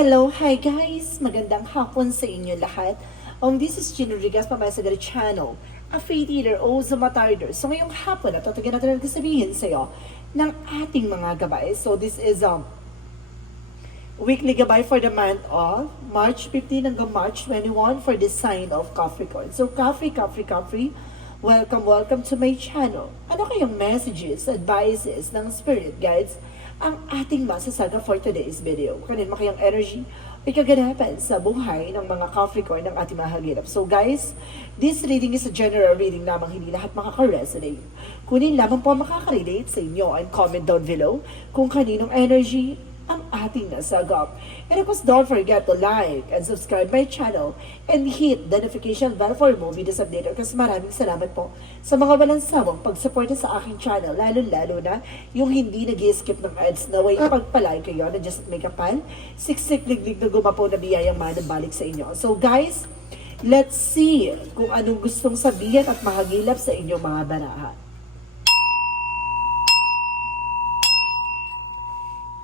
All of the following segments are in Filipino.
Hello, hi guys! Magandang hapon sa inyo lahat. This is Gino Rodriguez pa sa channel, a faith healer o Zamatarder. So ngayong hapon, tatagyan natin ang sabihin sa iyo ng ating mga gabay. So this is weekly gabay for the month of March 15 hanggang March 21 for the sign of Capricorn. So Capri, welcome to my channel. Ano kayong messages, advices ng spirit guides ang ating masasaga for today's video? Kanin makayang energy o kaganapan sa buhay ng mga Capricorn ng ating mahagilap. So guys, this reading is a general reading lamang, hindi lahat makaka-resonate. Kunin lamang po makaka-relate sa inyo and comment down below kung kaninong energy ang ating nasagap. And of course, don't forget to like and subscribe my channel and hit the notification bell for more videos updated. Kasi maraming salamat po sa mga walang sawang pagsuporta sa aking channel, lalo na yung hindi nag-skip ng ads na way pagpalay kayo na just make a pan, siksik-liglig na gumapo na biyayang manabalik sa inyo. So guys, let's see kung anong gustong sabihin at mahagilap sa inyong mga baraha.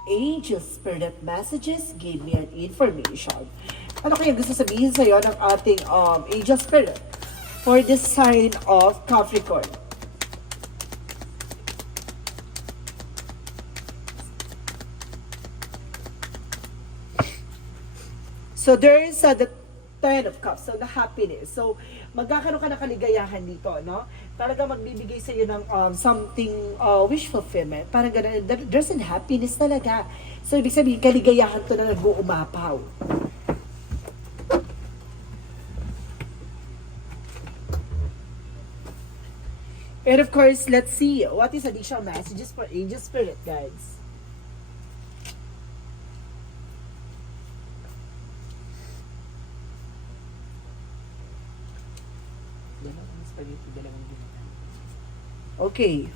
Angel Spirit Messages, give me an information. Ano kaya gusto sabihin sa iyo ng ating Angel Spirit for the sign of Capricorn? So there is the Ten of Cups, so the happiness. So magkakaroon ka ng kaligayahan dito, no? Talaga magbibigay sa iyo ng something wish fulfillment. Parang ganun, there's an happiness talaga. So ibig sabihin, kaligayahan to na nag-uumapaw. And of course, let's see what is additional messages for Angel Spirit guides. Okay.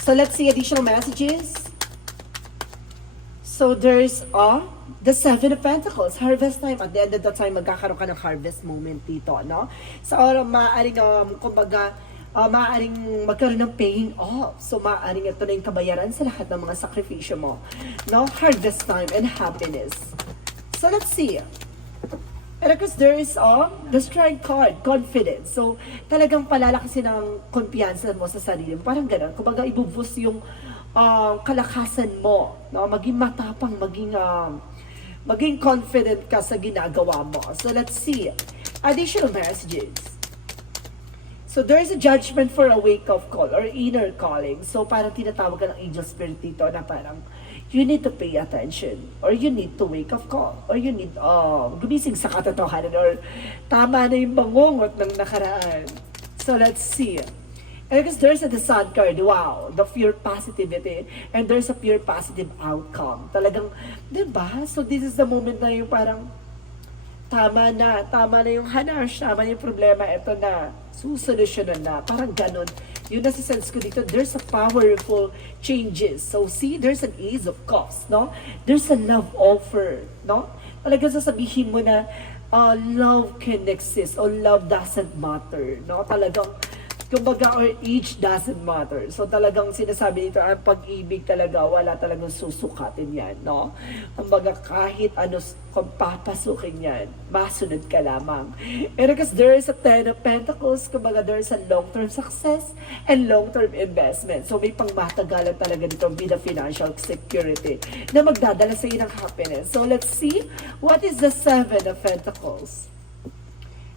So let's see additional messages. So there's the Seven of Pentacles, harvest time. At the end of the time, magkakaroon ka ng harvest moment dito, no? So maaaring, kumbaga, maaaring magkaroon ng paying off. So maaaring ito na yung kabayaran sa lahat ng mga sakripisyo mo, no? Harvest time and happiness. So let's see. And of course, there is the strength card, confidence. So, talagang palalakasin ng kumpiyansa mo sa sarili mo. Parang gano'n. Kumbaga, ibubus yung kalakasan mo. No? Maging matapang, maging confident ka sa ginagawa mo. So, let's see. Additional messages. So, there is a judgment for a wake-up call or inner calling. So, parang tinatawag ka ng angel spirit dito na parang you need to pay attention or you need to wake up call or you need gumising sa katotohanan or tama na yung bangungot ng nakaraan. So let's see. And because there's the Sun card, wow, the pure positivity and there's a pure positive outcome. Talagang, diba? So this is the moment na yung parang tama na yung hanash, tama na yung problema, eto na, susolusyonan na, parang ganun. Yun na sense ko dito, there's a powerful changes. So see, there's an Ace of Cups, no? There's a love offer, no? Talagang sasabihin mo na love can exist or love doesn't matter, no? Talagang, kumbaga, or age doesn't matter. So talagang sinasabi dito, ang pag-ibig talaga, wala talagang susukatin yan, no? Kumbaga, kahit ano, kung papasukin yan, masunod ka lamang. And because there is a Ten of Pentacles, kumbaga, there is a long-term success and long-term investment. So may pangmatagalan talaga dito with the financial security na magdadala sa iyo ng happiness. So let's see, what is the Seven of Pentacles?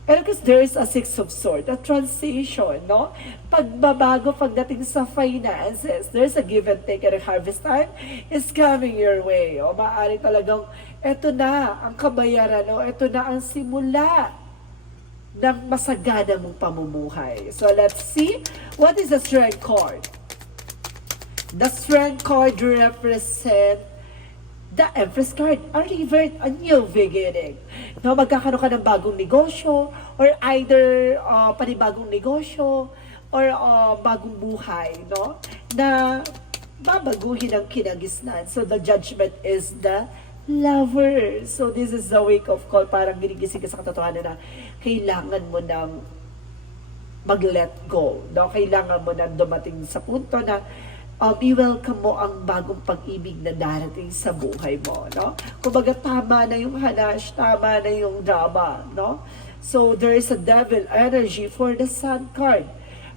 And because there is a Six of Swords, a transition, no? Pagbabago pagdating sa finances. There's a give and take and a harvest time is coming your way. O maaari talagang, eto na ang kabayaran, o eto na ang simula ng masagana mong pamumuhay. So let's see, what is the Strength card? The Strength card represents the Empress card, a revert, a new beginning. No, magkakaroon ka ng bagong negosyo, or either panibagong negosyo, or bagong buhay, no? Na babaguhin ang kinagisnan. So the judgment is the Lover. So this is the wake of call, parang ginigising ka sa katotohanan na kailangan mo ng mag-let go. No? Kailangan mo na dumating sa punto na i-welcome mo ang bagong pag-ibig na darating sa buhay mo, no? Kumbaga, tama na yung hanash, tama na yung drama, no? So, there is a devil energy for the sun card.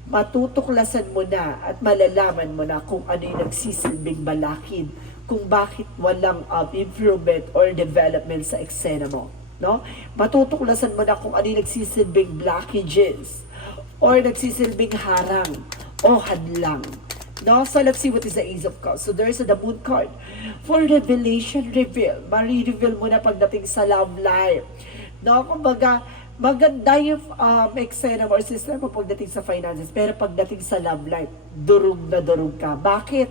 Matutuklasan mo na at malalaman mo na kung ano yung nagsisilbing balakid, kung bakit walang improvement or development sa eksena mo, no? Matutuklasan mo na kung ano yung nagsisilbing blockages or nagsisilbing harang o hadlang. No? So let's see what is the Ace of Cups. So there's the Moon card. For revelation, reveal. Mari-reveal mo na pagdating sa love life. No? Kumbaga, maganda yung eksena or system mo pagdating sa finances. Pero pagdating sa love life, durug na durug ka. Bakit?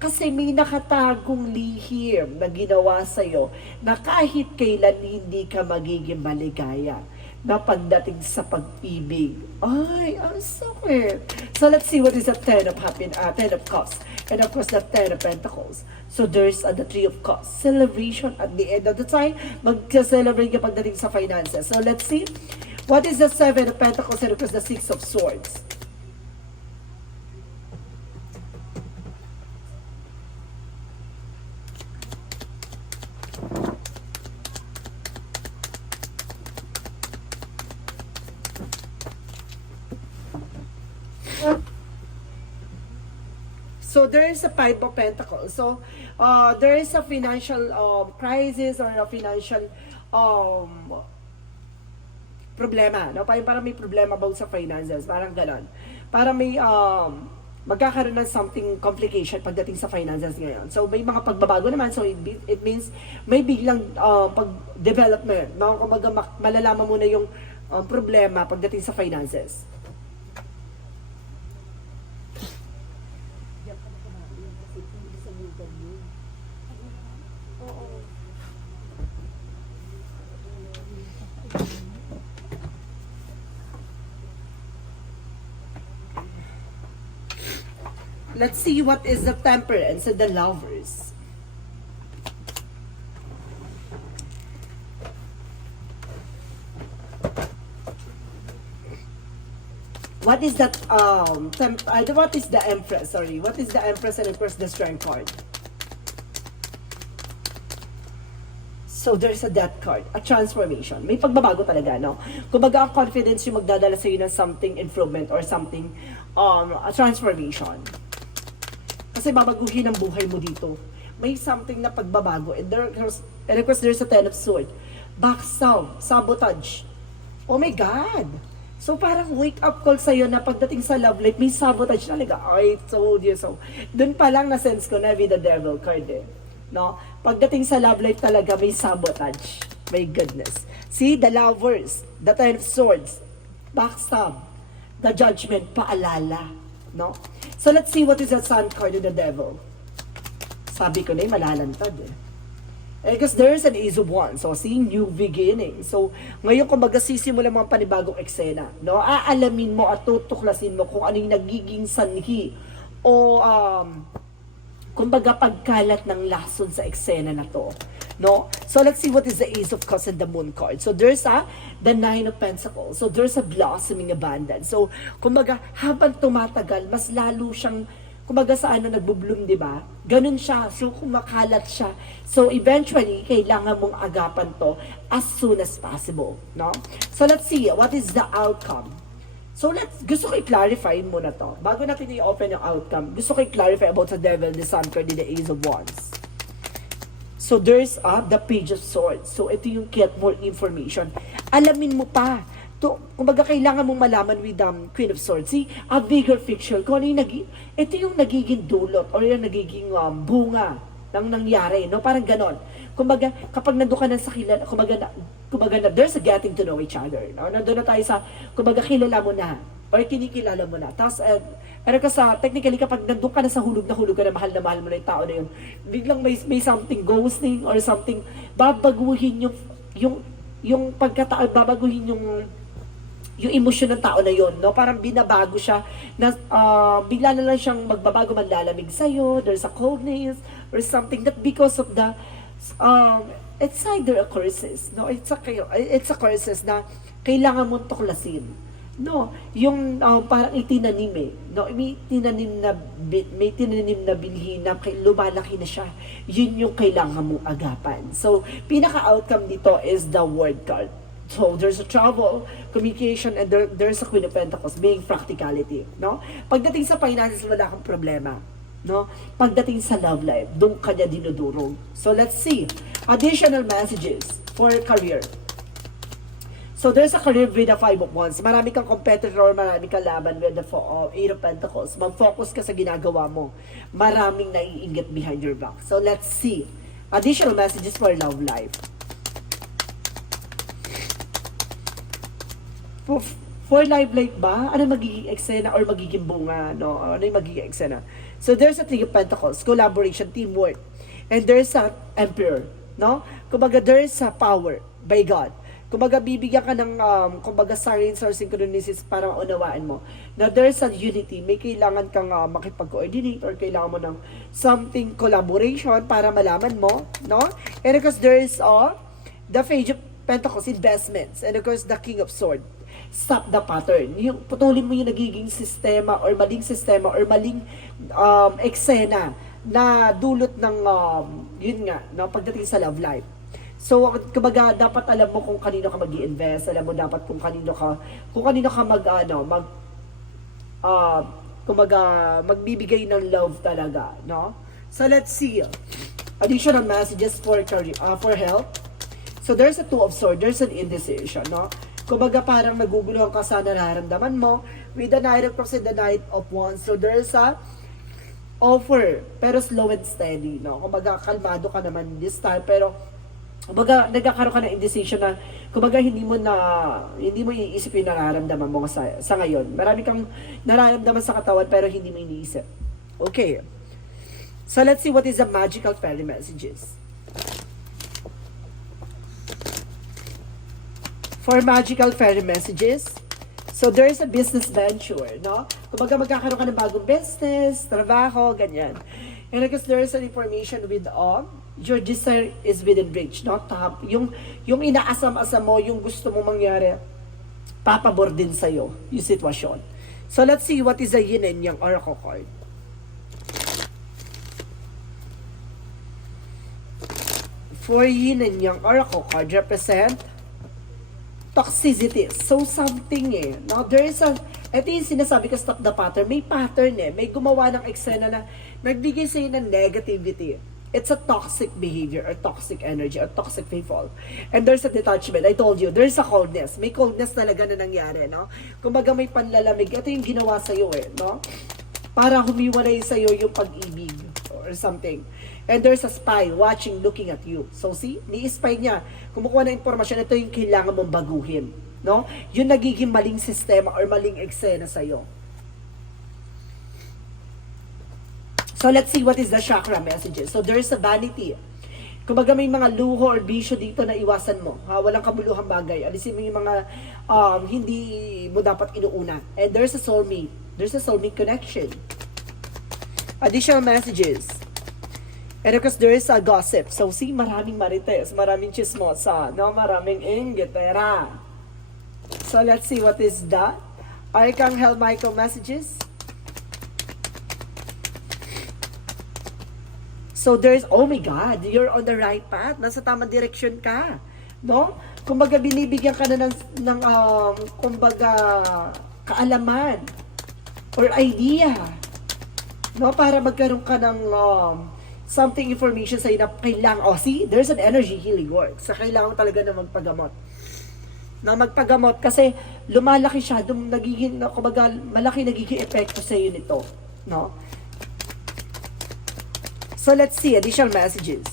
Kasi may nakatagong lihim na ginawa sa'yo na kahit kailan hindi ka magiging maligaya na pagdating sa pag-ibig. Ay, ang sakit. So let's see what is the Ten of Cups. And of course, the Ten of Pentacles. So there's the Three of Cups. Celebration at the end of the time. Mag-celebrate ka pagdating sa finances. So let's see. What is the Seven of Pentacles and of course the Six of Swords? So there is a Five of Pentacles. So there is a financial crisis or a financial problema. No? Parang may problema about sa finances. Parang ganon. Parang may magkakaroon ng something complication pagdating sa finances ngayon. So may mga pagbabago naman. So it means may biglang pag-development. No? Kumbaga malalaman mo na yung problema pagdating sa finances. Let's see what is the Temperance and the Lovers. What is that what is the Empress? Sorry, what is the Empress and of course the Strength card? So there's a Death card, a transformation. May pagbabago talaga, no? Kumbaga ang confidence yung magdadala sa iyo ng something improvement or something a transformation. Kasi babaguhin ang buhay mo dito. May something na pagbabago. And of course, there's a Ten of Swords. Backstab, sabotage. Oh my God! So parang wake up call sa'yo na pagdating sa love life, may sabotage talaga. I told you so. Doon pa lang na-sense ko na the Devil card eh. No? Pagdating sa love life talaga, may sabotage. My goodness. See, the Lovers, the Ten of Swords, backstab, the Judgment, paalala. No? So let's see what is the Sun card of the Devil. Sabi ko na malalantad eh. Because there is an Ace of Wands. So seeing new beginning. So ngayon kumbaga sisimula mga panibagong eksena. No? Aalamin mo at tutuklasin mo kung ano yung nagiging sanhi o kumbaga pagkalat ng lason sa eksena na to. No? So let's see what is the Ace of Cups and the Moon card. So there's the Nine of Pentacles. So there's a blossoming abundance. So kumbaga habang tumatagal, mas lalo siyang kumbaga sa nagbubloom, di ba? Ganun siya. So kumakalat siya. So eventually, kailangan mong agapan to as soon as possible, no? So let's see what is the outcome. So gusto ko i-clarify muna to. Bago natin i-open yung outcome, gusto ko i-clarify about the Devil, the Sun card, the Ace of Wands. So there's the Page of Swords. So ito yung get more information. Alamin mo pa. Kumbaga kailangan mong malaman with Queen of Swords. See, a bigger picture. Kung ano yung ito yung nagiging dulot or yung nagiging bunga ng nangyari. No? Parang ganon. Kumbaga, kapag nandun ka na sa kilala, kumbaga there's a getting to know each other. No? Nandun na tayo sa, kumbaga kilala mo na or kinikilala mo na. Tapos, pero technically, kapag nandun ka na sa hulog ka na mahal mo na yung tao na yun, biglang may something ghosting or something, babaguhin yung pagkatao, babaguhin yung emosyon ng tao na yun, no? Parang binabago siya, na bigla na lang siyang magbabago, manlalamig sa'yo, there's a coldness, or something, that because of the, it's either a curses, no? It's a curses na kailangan mong tuklasin. No, yung parang itinanim eh. No, may tinanim na binhi na lumalaki na siya. Yun yung kailangan mong agapan. So, pinaka-outcome dito is the word card. So, there's a travel, communication, and there's a Queen of Pentacles being practicality. No? Pagdating sa finances, wala kang problema. No? Pagdating sa love life, doon kanya dinudurog. So, let's see. Additional messages for career. So, there's a career with the Five of Wands. Marami kang competitor, marami kang laban with the Eight of Pentacles. Mag-focus ka sa ginagawa mo. Maraming naiinggit behind your back. So, let's see. Additional messages for love life. For love life ba? Ano magiging eksena or magiging bunga? No? Ano yung magiging eksena? So, there's a Three of Pentacles. Collaboration, teamwork. And there's a Emperor. No? Kumbaga, there's a power by God. Kumbaga, bibigyan ka ng, kumbaga, signs or synchronicities para maunawaan mo na there's a unity. May kailangan kang makipag-coordinate or kailangan mo ng something collaboration para malaman mo, no? And of course, there is the Page of Pentacles, investments. And of course, the King of Swords. Stop the pattern. Yung putulin mo yung nagiging sistema or maling eksena na dulot ng, yun nga, no? Pagdating sa love life. So, kumbaga, dapat alam mo kung kanino ka mag-i-invest, alam mo dapat kung kanino ka kumbaga, magbibigay ng love talaga, no? So, let's see. Additional messages for career, for health. So, there's a Two of Swords, there's an indecision, no? Kumbaga, parang naguguluhan ka sa nararamdaman mo with the Knight of Cups and the Knight of Wands. So, there's a offer, pero slow and steady, no? Kumbaga, kalmado ka naman this time, pero kumbaga, nagkakaroon ka ng indecision na, kumbaga, hindi mo iisip yung nararamdaman mo sa ngayon. Marami kang nararamdaman sa katawan, pero hindi mo iniisip. Okay. So, let's see what is the magical fairy messages. For magical fairy messages, so there is a business venture, no? Kumbaga, magkakaroon ka ng bagong business, trabaho, ganyan. And I guess there is an information with your desire is within reach, no? Yung inaasam-asam mo, yung gusto mo mangyari, papabor din sa'yo yung sitwasyon. So, let's see what is the yin and yang oracle card. For yin and yang oracle card, represent toxicity. So, something no? There is ito yung sinasabi ko, stop the pattern. May pattern may gumawa ng eksena na nagbigay sa'yo ng negativity. It's a toxic behavior or toxic energy or toxic people. And there's a detachment. I told you, there's a coldness. May coldness talaga na nangyari, no? Kumbaga may panlalamig. Ito yung ginawa sa'yo, no? Para humiwalay sa'yo yung pag-ibig or something. And there's a spy watching, looking at you. So see, ni-spy niya. Kumukuha ng impormasyon, ito yung kailangan mong baguhin, no? Yung nagiging maling sistema or maling eksena sa'yo. So, let's see what is the chakra messages. So, there's a vanity. Kumbaga may mga luho or bisyo dito na iwasan mo. Walang kabuluhang bagay. Alisin mo yung mga hindi mo dapat inuuna. And there's a soulmate. There's a soulmate connection. Additional messages. And of course, there is a gossip. So, see, maraming marites, maraming chismosa, no? Maraming inggitera. So, let's see what is that. Archangel Michael messages. So there's, oh my God, you're on the right path. Nasa tamang direksyon ka. No? Kumbaga, binibigyan ka na ng kumbaga, kaalaman or idea. No? Para magkaroon ka ng something information sa'yo na kailangan. Oh, see? There's an energy healing work. So, kailangan talaga na magpagamot. Na magpagamot kasi lumalaki siya. Nagiging, kumbaga, malaki nagiging epekto sa'yo nito. No? So, let's see, additional messages.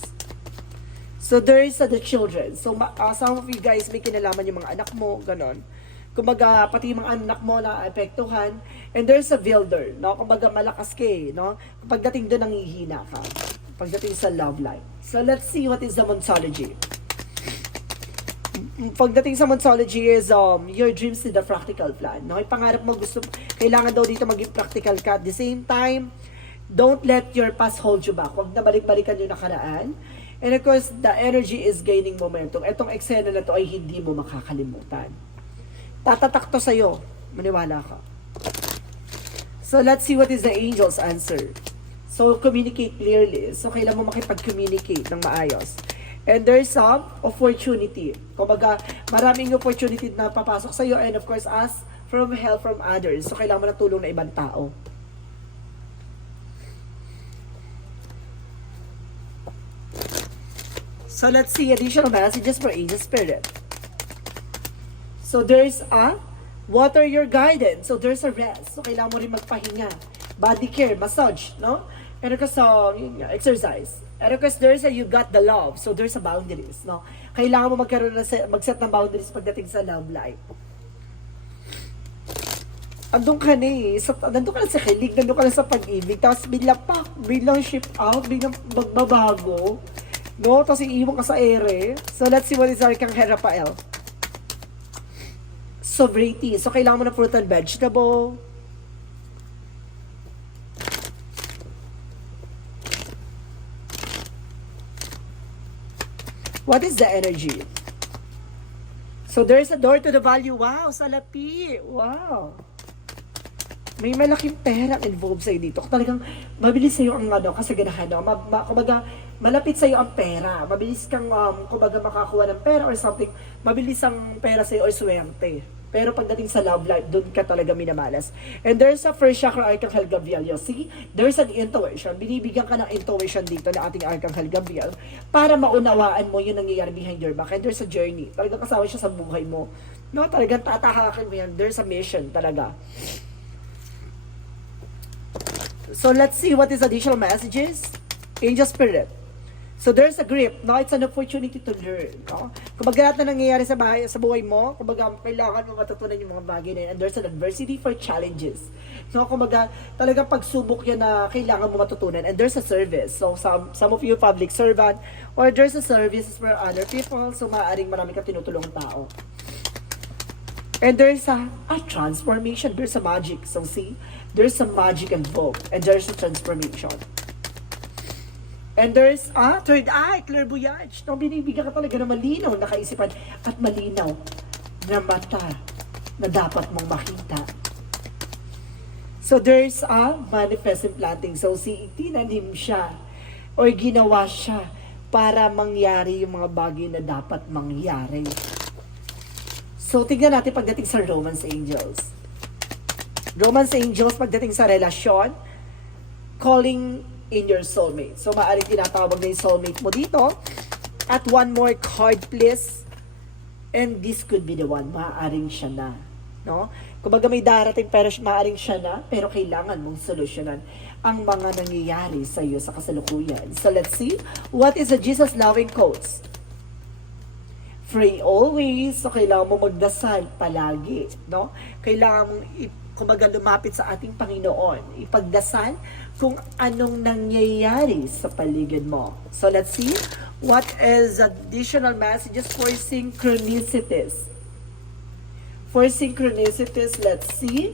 So, there is the children. So, some of you guys may kinalaman yung mga anak mo, ganon. Kumbaga, pati yung mga anak mo na apektuhan. And there's a builder, no? Kumbaga, malakas ka no? Pagdating doon, nanghihina ka. Pagdating sa love life. So, let's see what is the Monsology. Pagdating sa Monsology is your dreams to the practical plan. No? Yung pangarap mo, kailangan daw dito maging practical ka. At the same time, don't let your past hold you back. Huwag na balik-balikan yung nakaraan. And of course, the energy is gaining momentum. Etong eksena na to ay hindi mo makakalimutan. Tatatak to sa'yo. Maniwala ka. So, let's see what is the angel's answer. So, communicate clearly. So, kailangan mo makipag-communicate ng maayos. And there's some opportunity. Kumbaga, maraming opportunity na papasok sa'yo. And of course, ask from help from others. So, kailangan mo ng tulong na ibang tao. So, let's see additional messages for angel spirit. So, there's a water your garden. So, there's a rest. So, kailangan mo rin magpahinga. Body care, massage, no? And of course, exercise. And of course, there's a you got the love. So, there's a boundaries, no? Kailangan mo mag-set ng boundaries pagdating sa love life. Andun ka na eh. Nandun ka na sa kilig, nandun ka na sa pag-ibig. Tapos, biglang shift out, biglang magbabago. No? Tapos, iiwan ka sa ere. So, let's see what is Arcangel Raphael. Sovereignty. So, kailangan mo ng fruit and vegetable. What is the energy? So, there's a door to the value. Wow, salapi. Wow. May malaking pera involved sa'yo dito. Talagang mabilis sa'yo ang kasaganahan. Kumbaga, malapit sa'yo ang pera. Mabilis kang, kumbaga, makakuha ng pera or something. Mabilis ang pera sa'yo or swerte. Pero pagdating sa love life, doon ka talaga minamalas. And there's a first chakra Arcangel Gabriel. You see, there's an intuition. Binibigyan ka ng intuition dito na ating Arcangel Gabriel para maunawaan mo yung nangyayari behind your back. And there's a journey. Talagang kasama siya sa buhay mo. No, talagang tatahakin mo yan. There's a mission talaga. So let's see what is additional messages. Angel Spirit. So there's a grip, no? It's an opportunity to learn, no? Kung lahat na nangyayari sa buhay mo, kumbaga kailangan mo matutunan yung mga bagay na yun. And there's an adversity for challenges. No, kumbaga talagang pagsubok yan na kailangan mo matutunan. And there's a service. So some of you public servant or there's a service for other people. So maaaring marami kang tinutulungan tao. And there's a transformation. There's a magic. So see, there's a magic involved. And there's a transformation. And there's a third eye, clairvoyance. No, binibigyan ka talaga ng malinaw na kaisipan at malinaw na mata na dapat mong makita. So there's a manifest implanting. So tinanim siya or ginawa siya para mangyari yung mga bagay na dapat mangyari. So tingnan natin pagdating sa Romance Angels. Romance Angels pagdating sa relasyon, calling in your soulmate. So, maaaring tinatawag na yung soulmate mo dito. At one more card, please. And this could be the one. Maaaring siya na. No? Kumbaga may darating, pero maaaring siya na, pero kailangan mong solusyonan ang mga nangyayari sa iyo sa kasalukuyan. So, let's see. What is the Jesus loving quotes? Pray always. So, kailangan mo magdasal palagi. No? Kailangan mong kumbaga lumapit sa ating Panginoon. Ipagdasal kung anong nangyayari sa paligid mo. So let's see. What is additional messages for synchronicities? For synchronicities, let's see.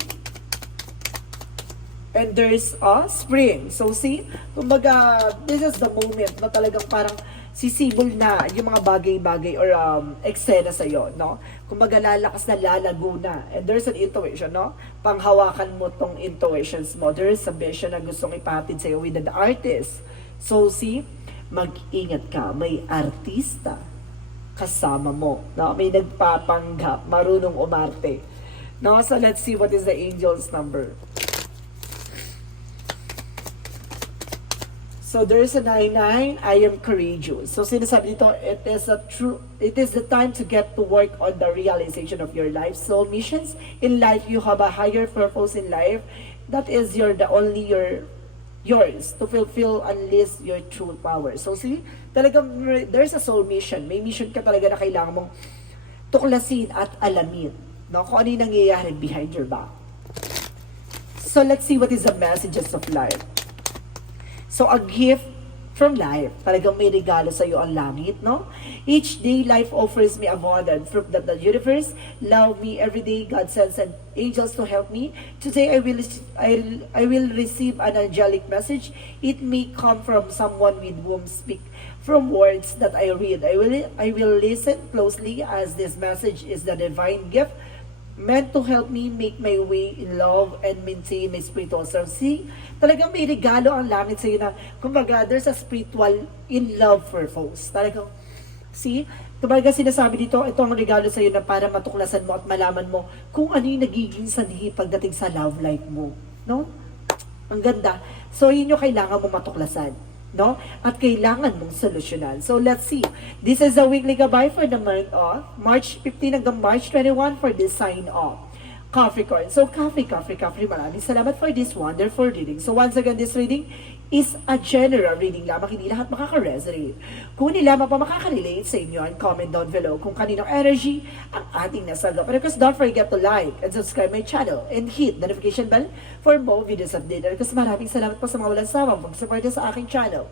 And there's a spring. So see, kumbaga, this is the moment na talagang parang sisibol na yung mga bagay-bagay or eksena sa'yo, no? Kumbaga lalakas na lalago na. And there's an intuition, no? Panghawakan mo tong intuitions mo. There's a vision na gustong ipatid sa'yo with an artist. So see, mag-ingat ka. May artista kasama mo, no? May nagpapanggap, marunong umarte. No? So let's see what is the angel's number. So there's a 99, I am courageous. So sinasabi dito, it is the time to get to work on the realization of your life. So missions in life, you have a higher purpose in life. That is yours to fulfill, unleash your true power. So see, talagang there's a soul mission. May mission ka talaga na kailangan mong tuklasin at alamin. No? Kung ano yung nangyayari behind your back. So let's see what is the messages of life. So, a gift from life. Talagang may regalo sa iyo ang langit, no? Each day, life offers me abundant fruit that the universe love me every day. God sends angels to help me. Today, I will receive an angelic message. It may come from someone with whom speak from words that I read. I will listen closely as this message is the divine gift meant to help me make my way in love and maintain my spiritual self. See, talagang may regalo ang langit sa'yo na, kumbaga, there's a spiritual in love purpose. Talagang, see, kumbaga sinasabi dito, ito ang regalo sa'yo na para matuklasan mo at malaman mo kung ano yung nagiging sanhi pagdating sa love life mo. No? Ang ganda. So, yun yung kailangan mo matuklasan. No? At kailangan mong solusyonan. So, let's see. This is the weekly gabay for the month of March 15 hanggang March 21 for this sign of Capricorn. So, Capri, maraming salamat for this wonderful reading. So, once again, this reading is a general reading lamang. Hindi lahat makaka-resonate. Kung hindi lamang pa makaka-relate sa inyo, and comment down below kung kaninong energy ang ating nasagap. And of course, don't forget to like and subscribe my channel and hit the notification bell for more videos updated. And of course, maraming salamat po sa mga walang sawang pag-support sa aking channel.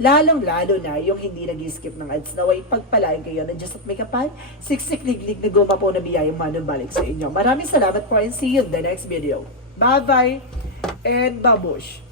Lalong-lalo na yung hindi nag-skip ng ads na way pagpalain kayo na Diyos at may kapal, siksik-liglig na gumapo na biyayang manubalik sa inyo. Maraming salamat po and see you in the next video. Bye-bye and babush!